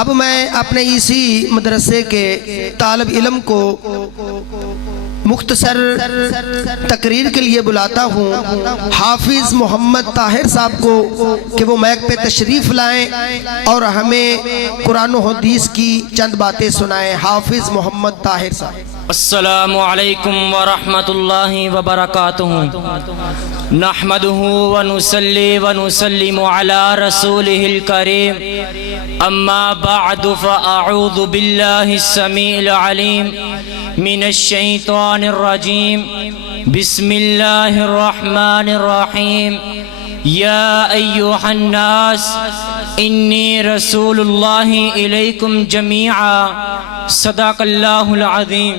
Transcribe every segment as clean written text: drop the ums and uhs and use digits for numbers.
اب میں اپنے اسی مدرسے کے طالب علم کو مختصر تقریر کے لیے بلاتا ہوں، حافظ محمد طاہر صاحب کو کہ وہ مائک پہ تشریف لائیں اور ہمیں قرآن و حدیث کی چند باتیں سنائیں۔ حافظ محمد طاہر صاحب۔ السلام علیکم ورحمۃ اللہ وبرکاتہ۔ نحمده ونصلي ونسلم على رسوله الكريم، اما بعد فاعوذ بالله السميع العليم من الشيطان الرجيم، بسم الله الرحمن الرحيم، يا أيها الناس إني رسول الله إليكم جميعا، صدق الله العظيم۔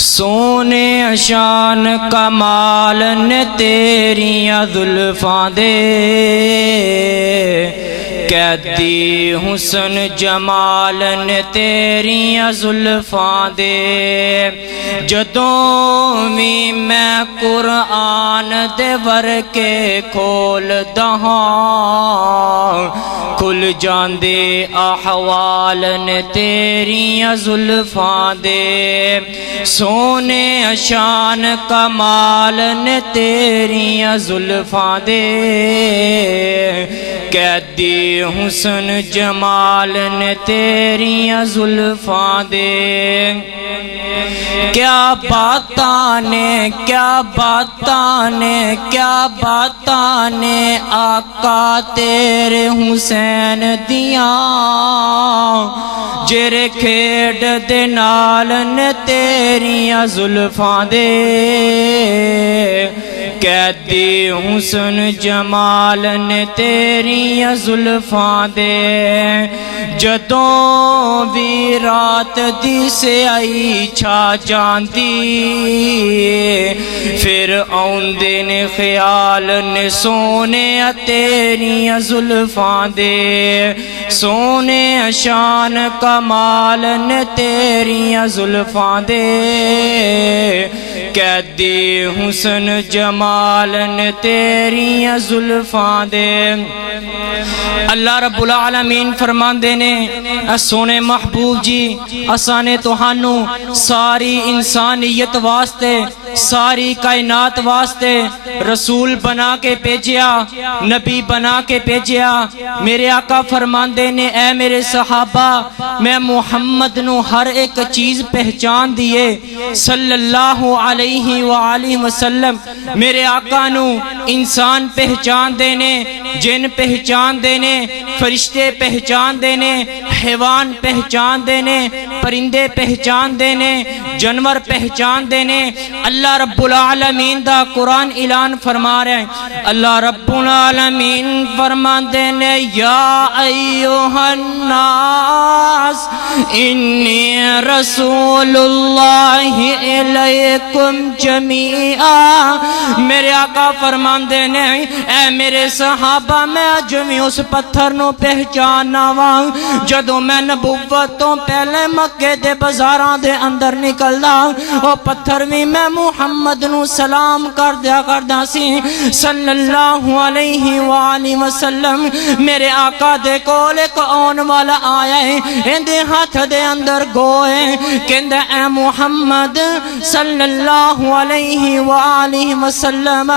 سونے شان کمال نے تیریاں زلفاں دے، قیدی حسن جمال نے تیریاں زلفاں دے، جدوں بھی میں قرآن دے ورکے کھول دہاں، کھل جاندے احوال نے تیریاں زلفاں دے، سونے شان کمال نے تیریاں زلفاں دے، قیدی حسن جمال نے تیریاں زلفاں دے۔ کیا باتاں نے کیا باتاں نے کیا باتاں نے آقا تیرے حسین دیاں، جرے کھیڈ دے نال نے تیریاں زلفاں دے، قیدی حسن جمال نے تیریاں زلفاں دے، جدوں بھی رات دی سیاہی چھا جاندی، پھر آوندے نے خیال نے سونے تیریاں زلفاں دے، سونے شان کمال نے تیریاں زلفاں دے، قیدی حسن جمال نے تیریاں زلفاں دے۔ اللہ رب العالمین فرماندے نے، اے سونے محبوب جی، اساں نے تہانوں ساری انسانیت واسطے، ساری کائنات واسطے رسول بنا کے بھیجیا، نبی بنا کے بھیجیا۔ میرے آقا فرماندے نے، اے میرے صحابہ، میں محمد نو ہر ایک چیز پہچان دیے صلی اللہ علیہ وآلہ وسلم۔ میرے آقا نو انسان پہچان دینے، جن پہچان دینے، فرشتے پہچان دینے، حیوان پہچان دینے، پرندے پہچان دینے، جانور پہچان دینے۔ اللہ رب العالمین دا قرآن اعلان فرما رہے ہیں، اللہ رب العالمین فرما دینے، یا ایوہ الناس انی رسول اللہ الیکم جمیعا۔ میرے آقا فرمان دینے، اے میرے صحابہ، میں اج بھی اس پتھر نو پہچانا وا جدوں میں نبوتوں پہلے مکے دے بازاراں دے اندر نکلدا، او پتھر بھی میں محمد نو سلام کر دیا کردا سی صلی اللہ علیہ وآلہ وسلم۔ میرے آقا دے کول ایک آن والا آیا ہے، اندے ہاتھ دے اندر گوئے، کہندے اے محمد صلی اللہ علیہ وآلہ وسلم،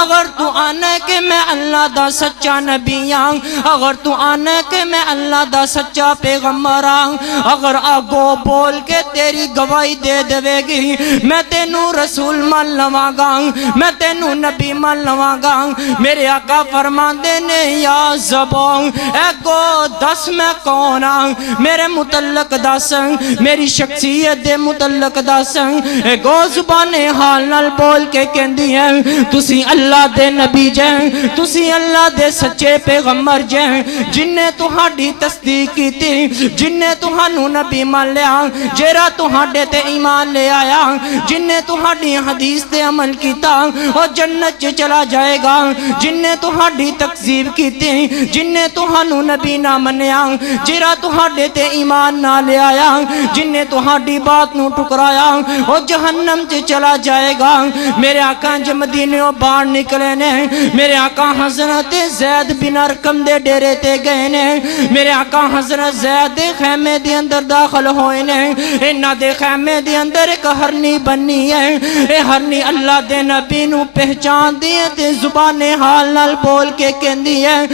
اگر تو آنے کہ میں اللہ دا سچا نبی ہاں، اگر تو آنے کہ میں اللہ دا سچا پیغمبر ہاں، اگر آگو بول کے تیری گواہی دے دے گی، میں تینوں رسول مان لواں گا، میں تینوں نبی مان لواں گا۔ میرے آقا فرماندے نے، یا زبان اے گو دس میں کون ہاں، میرے متعلق دس، میری شخصیت دے متعلق دس۔ اے گو زبان حال نال بول کے کہندی ہے، تسی اللہ دے نبی جیں، تسی اللہ دے سچے پیغمبر جیں، جن نے تہاڈی تصدیق کیتی، جن نے تہانوں نبی مان لیا، جیرا تہاڈے تے ایمان لے آیا، جن نے تہاڈی حدیث تے عمل کیتا، وہ جنت چلا جائے گا۔ جن نے تہاڈی تکذیب کیتی، جن نے تہانوں نبی نہ منیا، جرا تہاڈے تے ایمان نہ لے آیا، جن نے تہاڈی بات نو ٹکرایا وہ جہنم چ چلا جائے گا۔ میرے آقا جب مدینیوں باہر نکلے نے، میرے آقا حضرت زید بن ارقم دے ڈیرے تے گئے نے، میرے آقا حضرت زید دے خیمے دے اندر داخل ہوئے نے، انہاں دے خیمے دے اندر ایک ہرنی بنی ہے، اے ہرنی اللہ دے نبی نو پہچان دی تے زبان حال نال بول کے کہندی ہے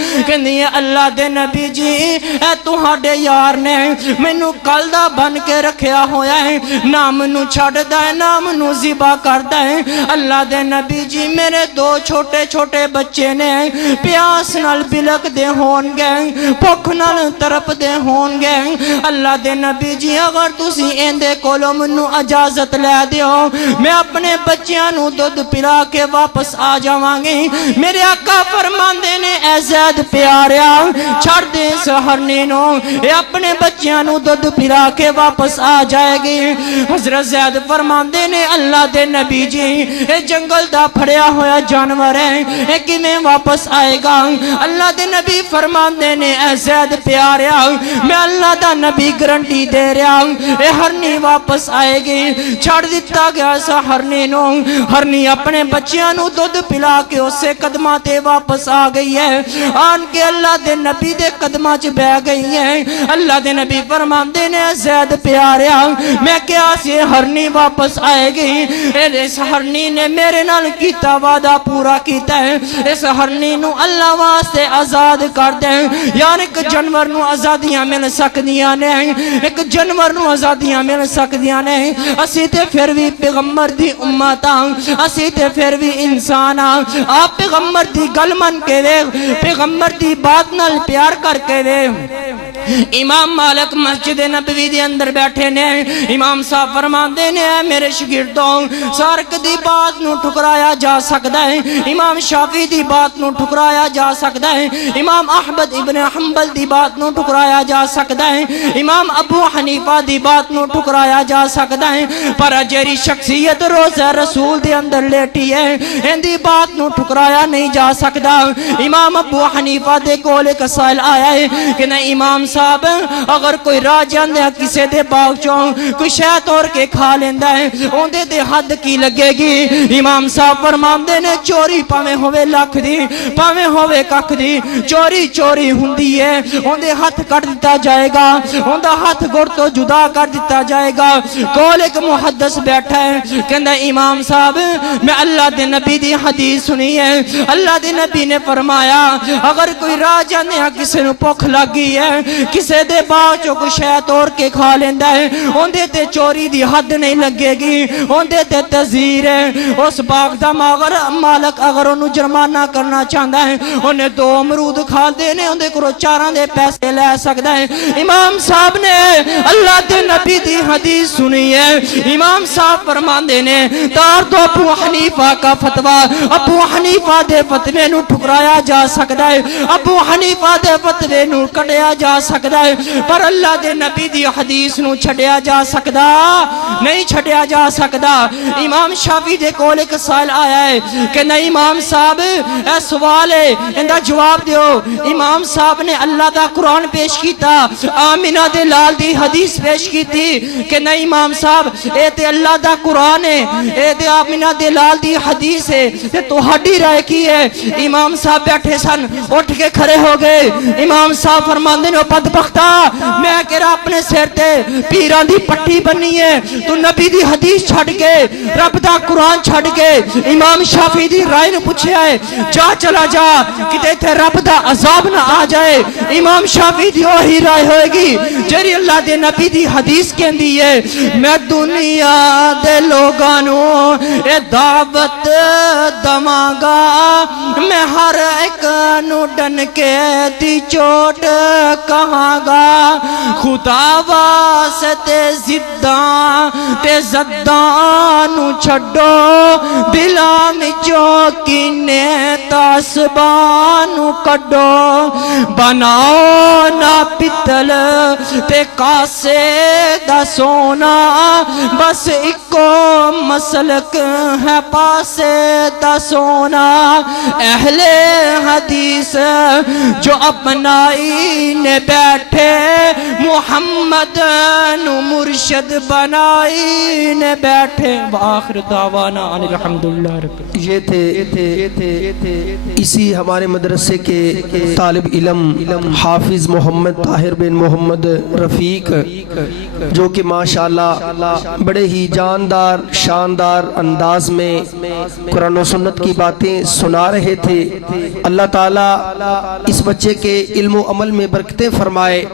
اللہ دے نبی جی اے تہاڈے یار نے مینوں کل دا بن کے رکھیا ہویا ہے، نہ مینوں چھڈدا ہے نہ مینوں ذبح کردا ہے۔ اللہ دے نبی جی میرے دو چھوٹے چھوٹے بچے نے، پیاس نال بلک دے ہون گے، بھوک نال تڑپ دے ہون گے۔ اللہ دے نبی جی اگر تسی ایندے کولوں مینوں اجازت لے دیو میں اپنے بچیاں نو دودھ پلا کے واپس آ جاواں گی۔ میرے آقا فرماندے نے اے زید پیاریا چھڑ دے اس ہرنی نو، اے اپنے بچیاں نو دودھ پلا کے واپس آ جائے گی۔ حضرت زید فرماندے نے اللہ دے نبی جی اے جنگل دا پھڑیا ہویا جانور ہے، اے کیویں واپس آئے گا؟ اللہ دے نبی فرماندے نے اے زید پیاریا میں اللہ دا نبی گارنٹی دے رہا اے ہرنی واپس آئے گی۔ چھڑ دیتا گیا سا ہرنی نو، ہرنی اپنے بچیاں نو دودھ پلا کے اسے قدمہ تے واپس آ گئی ہے، آن کے اللہ دے نبی دے قدمہ چ بہ گئی ہے۔ اللہ دے نبی فرماندے نے زید پیاریا میں کیا سے ہرنی واپس آئے گی؟ اس ہرنی نے میرے نال کیتا وعدہ پورا کیتا ہے، اس ہرنی نو اللہ واسطے آزاد کر دے۔ یار ایک جانور نو آزادیاں مل سکدیاں نے، ایک جانور نو آزادیاں مل سکدیاں نے، اسی تے پھر بھی پیغمبر دی امت ہاں، اسی تے پھر بھی انسان ہاں۔ آپ پیغمبر دی گل من کے دے، پیغمبر دی بات نال پیار کر کے دے۔ امام مالک مسجد نبوی دے اندر بیٹھے نے، امام صاحب فرماندے نے میرے شاگردوں سارک دی بات نو ٹھکرایا جا سکدا ہے، امام شافعی دی بات نو ٹھکرایا جا سکدا ہے، امام احمد ابن حنبل دی بات نو ٹھکرایا جا سکدا ہے، امام ابو حنیفہ دی بات نو ٹھکرایا جا سکدا ہے، پر جیری شخصیت روزہ رسول دے اندر لیٹی ہے ان دی بات نو ٹھکرایا نہیں جا سکدا۔ امام ابو حنیفہ دے کول ایک سائل آیا ہے کہ نہ امام صاحب اگر کوئی راہ جاندہ کسے دے باغ چوں کوئی شے توڑ کے کھا لیندا ہے اوندے تے حد کی لگے گی؟ امام صاحب فرماندے نے چوری پاویں ہوے لاکھ دی پاویں ہوے ککھ دی چوری چوری ہوندی ہے، اوندے ہاتھ کٹ دتا جائے گا، اوندا ہاتھ گڑ تو جدا کر دتا جائے گا۔ کول ایک محدث بیٹھا ہے کہندا امام صاحب میں اللہ دے نبی دی حدیث سنی ہے، اللہ دے نبی نے فرمایا اگر کوئی راہ جاندے کسے نو بھوک لگی ہے کسے دے باغ چوں کوئی شے توڑ کے کھا لیندا ہے اوندے تے چوری دی حد نہیں لگے گی، اوندے تے تذیر ہے۔ اس باغ دا مالک اگر انہوں جرمانہ کرنا چاہتا ہے انہیں 2 امرود کھا دینے اوندے کو 4 دے پیسے لے سکتا ہے۔ امام صاحب نے اللہ دے نبی دی حدیث سنی ہے، امام صاحب فرماندے نے تار تو ابو حنیفہ کا فتوہ، ابو حنیفہ دے فتوے نو ٹھکرایا جا سکتا ہے، ابو حنیفہ دے فتوے نو کٹیا جا سکتا ہے، پر اللہ دے نبی دی حدیث نو چھڑیا جا سکتا نہیں، چھڑیا جا سکتا۔ امام شافعی دے کول ایک سائل آیا ہے کہ نہیں امام صاحب اے سوال ہے اندہ جواب دیو۔ امام صاحب نے اللہ دا قرآن پیش کیتا، آمینہ دے لال دی حدیث پیش کی تھی کہ نہیں امام صاحب اے تے اللہ دا قرآن ہے، اے تے آمینہ دے لال دی حدیث ہے، تے تو ہڈی رائے کی ہے۔ امام صاحب بیٹھے سن اٹھ کے کھڑے ہو گئے، امام صاحب فرماندے نے بدبختہ میں کہہ اپنے سر تے پیران دی پٹی بنی ہے، تو نبی دی حدیث چھڑ کے رب دا قرآن چھڑ کے امام شافعی دی رائے نے پوچھے ہے جا چلا جا کتے تے رب دا عذاب نہ آ جائے۔ امام شافعی دی وہی رائے ہوئے گی جری اللہ دے نبی دی حدیث کہندی ہے میں دنیا دے لوگانو اے دعوت دواں گا، میں ہر ایک نو ڈن کے دی چوٹ کہاں گا، خدا واسطے زداں تے زداں نو چھڑو دلاں وچوں کینے تاسباں نو کڈو، بناؤ نہ پتل تے کاسے دا سونا، بس اکو مسلک ہے پاسے دا سونا۔ اہل حدیث جو اپنے بنائی نے بیٹھے محمد نو مرشد بنائی نے بیٹھے وآخر دعوانا ان الحمدللہ رب یہ تھے اسی ہمارے مدرسے کے طالب علم حافظ محمد طاہر بن محمد رفیق، جو کہ ماشاءاللہ بڑے ہی جاندار شاندار انداز میں قرآن و سنت کی باتیں سنا رہے تھے۔ اللہ تعالیٰ اس بچے کے علم و عمل میں برکتیں فرمائے۔